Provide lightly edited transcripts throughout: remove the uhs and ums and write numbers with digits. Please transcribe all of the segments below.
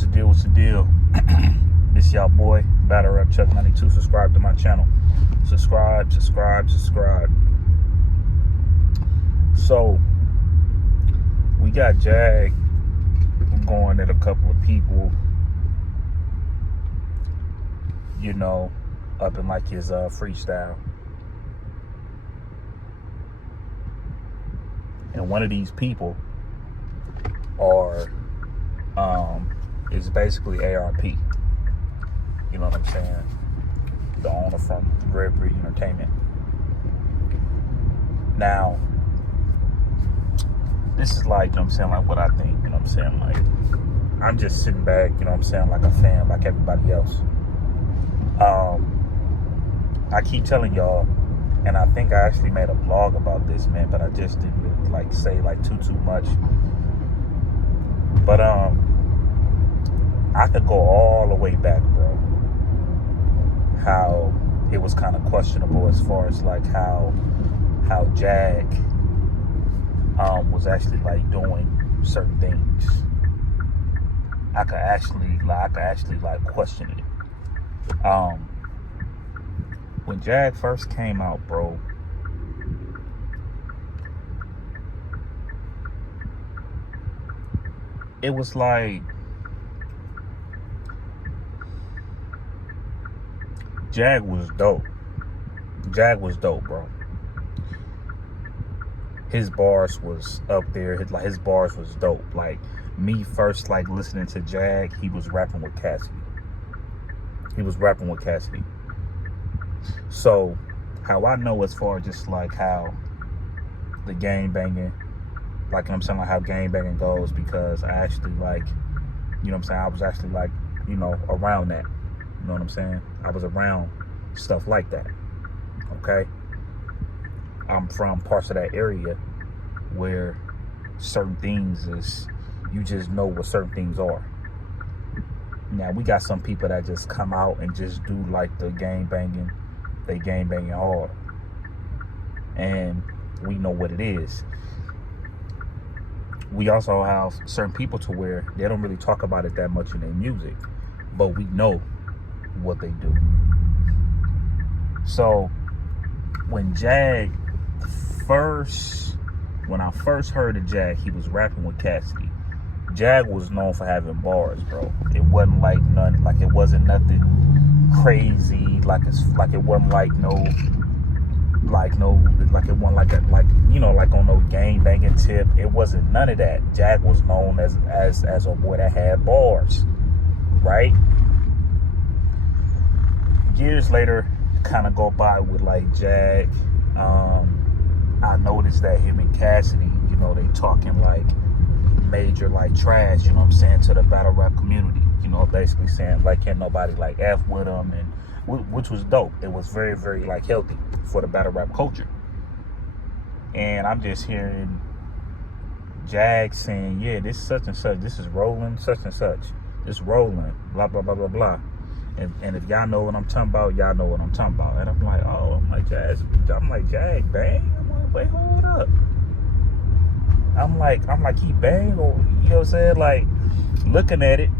What's the deal? What's the deal? It's y'all boy, Battle Rap Chuck 92. Subscribe to my channel. Subscribe. So, we got Jag going at a couple of people, you know, up in like his freestyle. And one of these people is basically ARP. You know what I'm saying? The owner from Red Breed Entertainment. Now, this is like, you know what I'm saying, like what I think, you know what I'm saying? Like, I'm just sitting back, you know what I'm saying, like a fan, like everybody else. I keep telling y'all, and I think I actually made a blog about this, man, but I just didn't really like say like too much. But I could go all the way back, bro. How it was kind of questionable as far as like how Jag was actually like doing certain things. I could actually like question it. When Jag first came out, bro, it was like Jag was dope. Jag was dope, bro. His bars was up there. His bars was dope. Like me first, like listening to Jag, he was rapping with Cassidy. So, how I know as far as just like how the gang banging, like, you know what I'm saying, like how gang banging goes, because I actually like, you know what I'm saying, I was actually like, you know, around that. You know what I'm saying? I was around stuff like that. Okay? I'm from parts of that area where certain things is, you just know what certain things are. Now, we got some people that just come out and just do like the gang banging. They gang banging hard. And we know what it is. We also have certain people to where they don't really talk about it that much in their music, but we know what they do. So when I first heard of Jag, he was rapping with Cassidy. Jag was known for having bars, bro. It wasn't like none, like it wasn't nothing crazy, like it wasn't like it wasn't like a, like, you know, like on no gang banging tip. It wasn't none of that. Jag was known as a boy that had bars, right? Years later, kind of go by with like Jag. I noticed that him and Cassidy, you know, they talking like major like trash, you know what I'm saying, to the battle rap community. You know, basically saying like can't nobody like F with them, and which was dope. It was very, very like healthy for the battle rap culture. And I'm just hearing Jag saying, yeah, this such and such, this is rolling, such and such, it's rolling, blah blah blah blah blah. And if y'all know what I'm talking about, y'all know what I'm talking about. And I'm like, oh, I'm like Jag, bang. I'm like, wait, hold up. I'm like he bang, or you know what I'm saying? Like looking at it,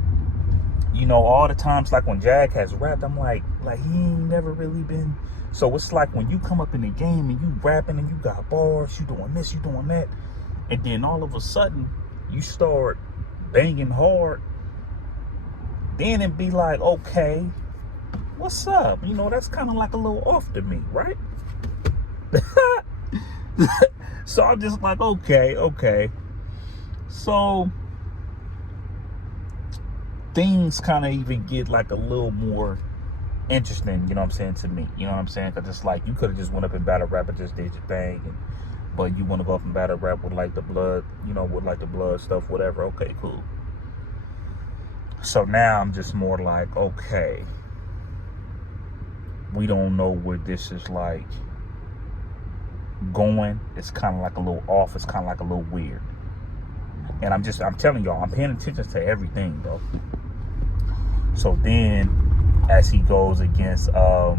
you know, all the times like when Jag has rapped, I'm like he ain't never really been. So it's like when you come up in the game and you rapping and you got bars, you doing this, you doing that, and then all of a sudden you start banging hard. Then it'd be like, okay, what's up? You know, that's kind of like a little off to me, right? So I'm just like, okay. So things kind of even get like a little more interesting, you know what I'm saying, to me. You know what I'm saying? Because it's like you could have just went up in battle rap and just did your thing, but you want to go up in battle rap with like the blood, you know, with like the blood stuff, whatever. Okay, cool. So now I'm just more like, okay, we don't know where this is like going. It's kind of like a little off. It's kind of like a little weird. And I'm telling y'all, I'm paying attention to everything, bro. So then, as he goes against, you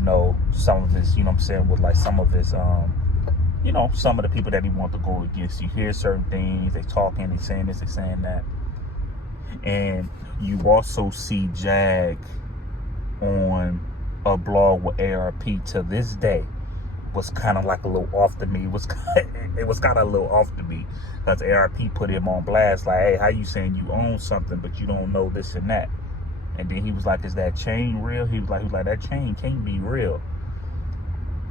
know, some of his, you know what I'm saying, with like some of his, you know, some of the people that he wants to go against, you hear certain things, they talking, they saying this, they saying that. And you also see Jag on a blog with ARP to this day was kind of like a little off to me. It was kind of a little off to me because ARP put him on blast like, hey, how you saying you own something but you don't know this and that? And then he was like, is that chain real? He was like, that chain can't be real.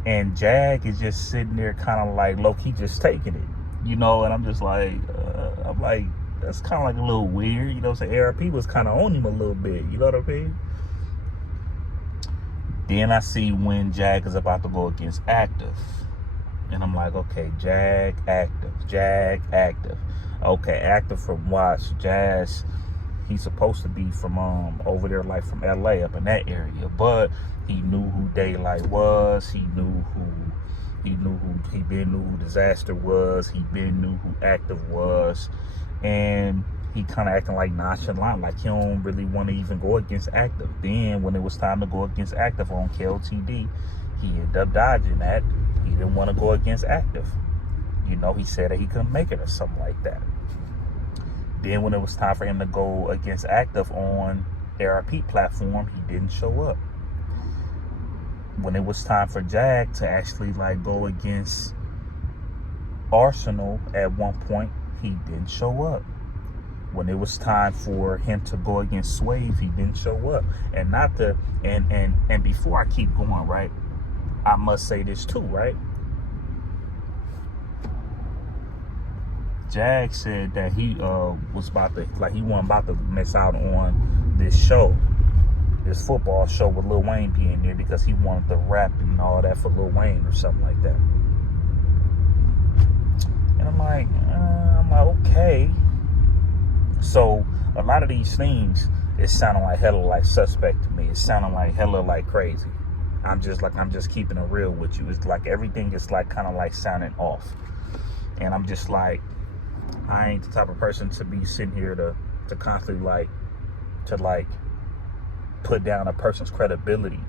And Jag is just sitting there kind of like low-key just taking it, you know? And I'm just like, that's kind of like a little weird, you know what I'm saying? ARP was kind of on him a little bit, you know what I mean? Then I see when Jag is about to go against Active. And I'm like, okay, Jag, Active. Okay, Active from Watch, Jazz. He's supposed to be from over there, like from LA, up in that area. But he knew who Daylight was. He knew who Disaster was. He knew who Active was. And he kind of acting like nonchalant, like he don't really want to even go against Active. Then when it was time to go against Active on KLTD, he ended up dodging that. He didn't want to go against Active. You know, he said that he couldn't make it or something like that. Then when it was time for him to go against Active on ARP platform, he didn't show up. When it was time for Jag to actually like go against Arsenal at one point, he didn't show up. When it was time for him to go against Swave, he didn't show up. And not the and before I keep going, right, I must say this too, right? Jag said that he was about to, like, he wasn't about to miss out on this show, this football show with Lil Wayne being there because he wanted to rap and all that for Lil Wayne or something like that. And I'm like, okay. So a lot of these things, it sounded like hella like suspect to me. It sounded like hella like crazy. I'm just keeping it real with you. It's like everything is like kind of like sounding off. And I'm just like, I ain't the type of person to be sitting here to constantly like put down a person's credibility.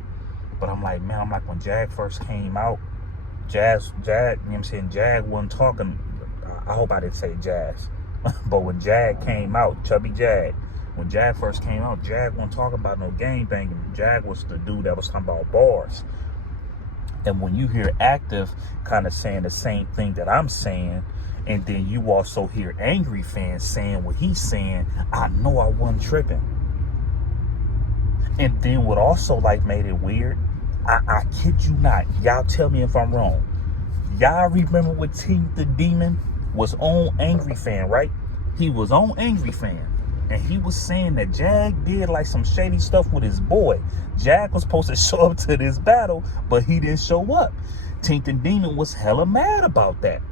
But I'm like, man, when Jag first came out, Jag, you know what I'm saying, Jag wasn't talking, I hope I didn't say Jazz. But when Jag came out, Chubby Jag, when Jag first came out, Jag wasn't talking about no gang banging. Jag was the dude that was talking about bars. And when you hear Active kind of saying the same thing that I'm saying, and then you also hear Angry Fans saying what he's saying, I know I wasn't tripping. And then what also like made it weird, I kid you not, y'all tell me if I'm wrong. Y'all remember when Team the Demon was on Angry Fan, right? He was on Angry Fan. And he was saying that Jag did like some shady stuff with his boy. Jag was supposed to show up to this battle, but he didn't show up. Tink the Demon was hella mad about that.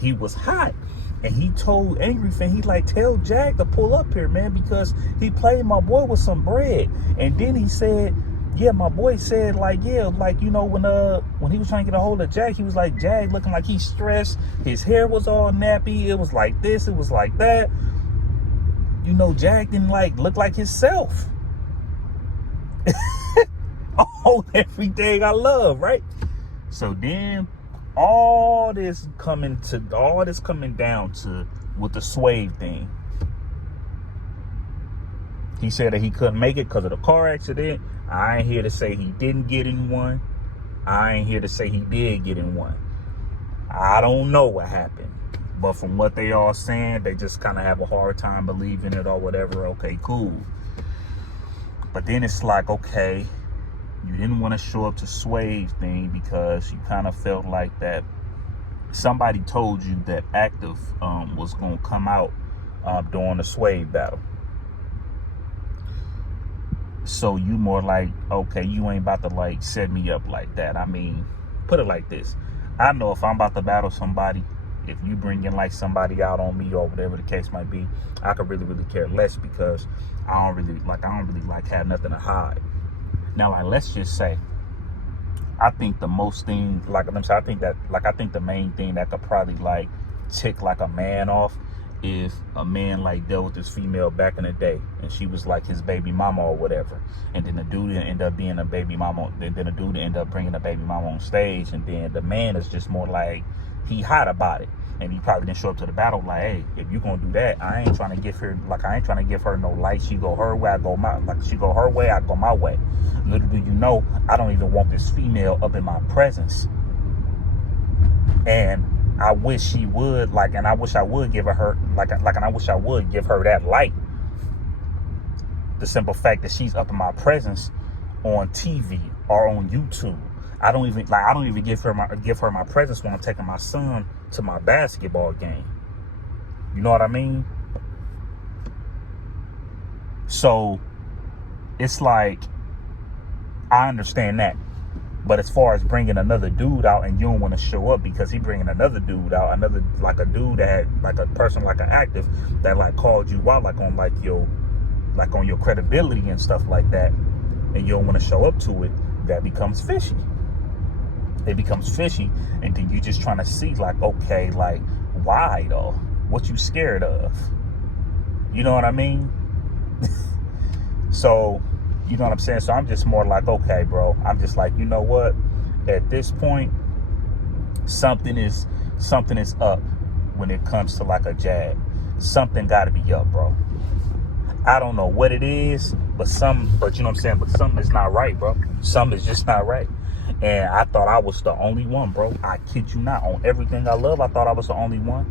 He was hot. And he told Angry Fan, he like, tell Jag to pull up here, man, because he played my boy with some bread. And then he said, yeah, my boy said, like, yeah, like, you know, when he was trying to get a hold of Jag, he was like, Jag looking like he's stressed. His hair was all nappy. It was like this. It was like that. You know, Jag didn't like look like himself. Oh, everything I love, right? So then all this coming down to with the Swave thing. He said that he couldn't make it because of the car accident. I ain't here to say he didn't get in one. I ain't here to say he did get in one. I don't know what happened. But from what they all saying, they just kind of have a hard time believing it or whatever. Okay, cool. But then it's like, okay, you didn't want to show up to Swave thing because you kind of felt like that somebody told you that Active was going to come out during the Swave battle. So you more like, okay, you ain't about to like set me up like that. I mean, put it like this. I know if I'm about to battle somebody, if you bring in like somebody out on me or whatever the case might be, I could really, really care less because I don't really like have nothing to hide. Now, like, let's just say, I think the most thing, like I'm saying, I think the main thing that could probably like tick like a man off if a man like dealt with this female back in the day and she was like his baby mama or whatever, and then the dude ended up being a baby mama, then the dude ended up bringing a baby mama on stage, and then the man is just more like he hot about it. And he probably didn't show up to the battle like, hey, if you gonna do that, I ain't trying to give her no light. She go her way, I go my, like she go her way, I go my way. Little do you know, I don't even want this female up in my presence. And I wish she would, like, and I wish I would give her, and I wish I would give her that light. The simple fact that she's up in my presence on TV or on YouTube. I don't even give her my presence when I'm taking my son to my basketball game. You know what I mean? So it's like, I understand that. But as far as bringing another dude out and you don't want to show up because he bringing another dude out, a dude that had, like a person, like an active that like called you out, like on your credibility and stuff like that, and you don't want to show up to it, that becomes fishy. It becomes fishy, and then you just trying to see, like, okay, like, why though? What you scared of? You know what I mean? So, you know what I'm saying? So I'm just more like, okay, bro. I'm just like, you know what? At this point, something is up when it comes to like a Jag. Something got to be up, bro. I don't know what it is, but you know what I'm saying? But something is not right, bro. Something is just not right. And I thought I was the only one, bro. I kid you not. On everything I love, I thought I was the only one.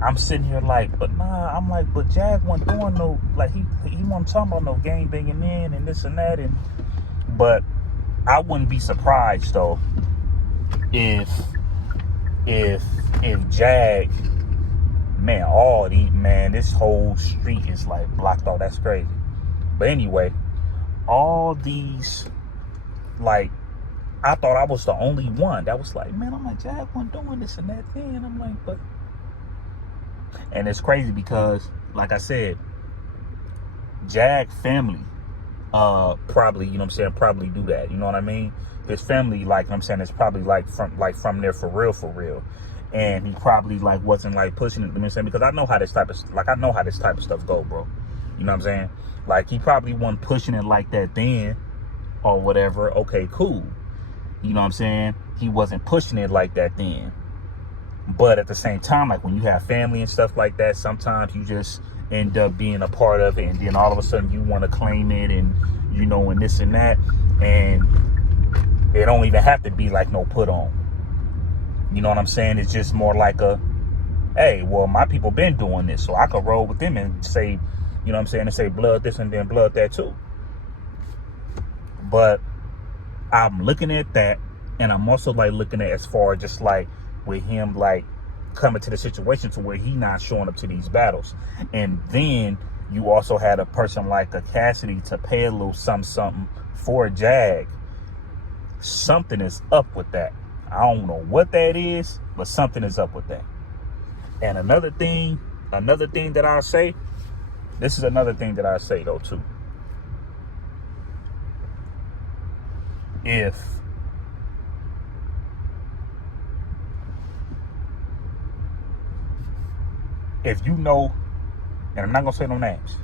I'm sitting here like, but nah. I'm like, but Jag wasn't doing no, like, he wasn't talking about no gang banging in and this and that. But I wouldn't be surprised though if Jag, man, this whole street is like blocked off. That's crazy. But anyway, all these, like, I thought I was the only one that was like, man, I'm like, Jag wasn't doing this and that thing. And I'm like, but, and it's crazy because, like I said, Jag family probably, you know what I'm saying, probably do that. You know what I mean? His family, like, you know what I'm saying, it's probably like from there for real. And he probably like wasn't like pushing it, you know what I'm saying? Because I know how this type of stuff go, bro. You know what I'm saying? Like, he probably wasn't pushing it like that then or whatever. Okay, cool. You know what I'm saying? He wasn't pushing it like that then. But at the same time, like when you have family and stuff like that, sometimes you just end up being a part of it. And then all of a sudden you want to claim it and, you know, and this and that. And it don't even have to be like no put on. You know what I'm saying? It's just more like a, hey, well, my people been doing this, so I could roll with them and say, you know what I'm saying, and say blood this and then blood that too. But I'm looking at that, and I'm also like looking at as far just like with him like coming to the situation to where he not showing up to these battles. And then you also had a person like a Cassidy to pay a little something for a Jag. Something is up with that. I don't know what that is, but something is up with that. And another thing that I'll say, this is another thing that I say though too. If you know, and I'm not gonna say no names,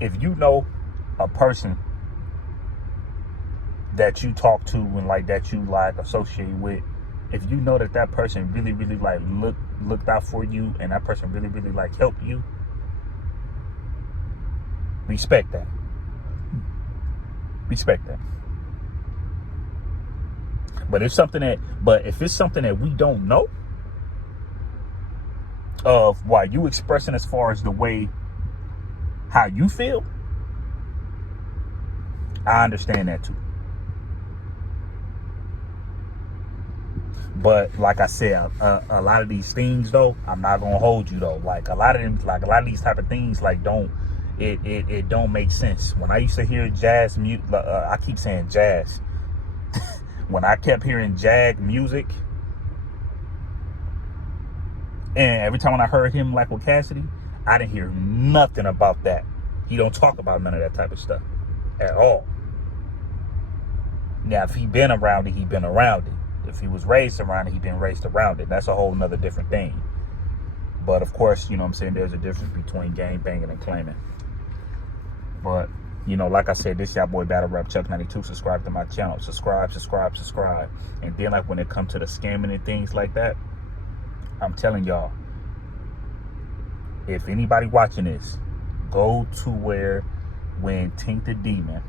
if you know a person that you talk to and like that you like associate with, if you know that person really like looked out for you and that person really like helped you, respect that. But if it's something that we don't know of why you expressing as far as the way how you feel, I understand that too. But like I said, a lot of these things though, I'm not gonna hold you though. Like a lot of these type of things, like don't make sense. When I used to hear jazz music, I keep saying jazz. When I kept hearing Jag music, and every time when I heard him like with Cassidy, I didn't hear nothing about that. He don't talk about none of that type of stuff at all. Now, if he been around it, he been around it. If he was raised around it, he been raised around it. That's a whole nother different thing. But of course, you know what I'm saying, there's a difference between gang banging and claiming. But, you know, like I said, this y'all boy Battle Rap Chuck 92. Subscribe to my channel. Subscribe. And then like when it comes to the scamming and things like that, I'm telling y'all, if anybody watching this, go to where when Tink the Demon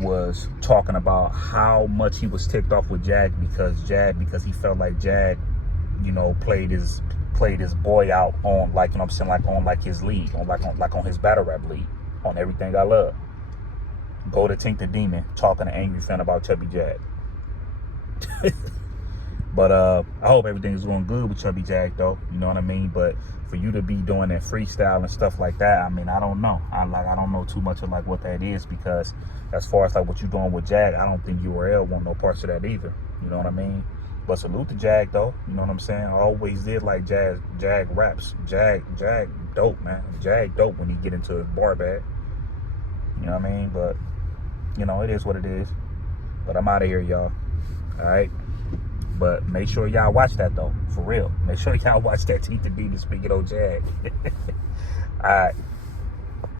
was talking about how much he was ticked off with Jag because he felt like Jag, you know, played his boy out on, like, you know what I'm saying, like on like his lead, on his battle rap lead, on Everything I Love. Go to Tink the Demon talking to Angry Fan about Chubby Jag. But I hope everything is going good with Chubby Jag, though. You know what I mean? But for you to be doing that freestyle and stuff like that, I mean, I don't know. I don't know too much of like what that is, because as far as like what you're doing with Jag, I don't think URL want no parts of that either. You know what I mean? But salute to Jag, though. You know what I'm saying? I always did like Jag raps. Jag dope, man. Jag dope when he get into his bar bag. You know what I mean? But you know, it is what it is. But I'm out of here, y'all. All right. But make sure y'all watch that, though, for real. Make sure y'all watch that Tink the Demon speaking on Jag. All right.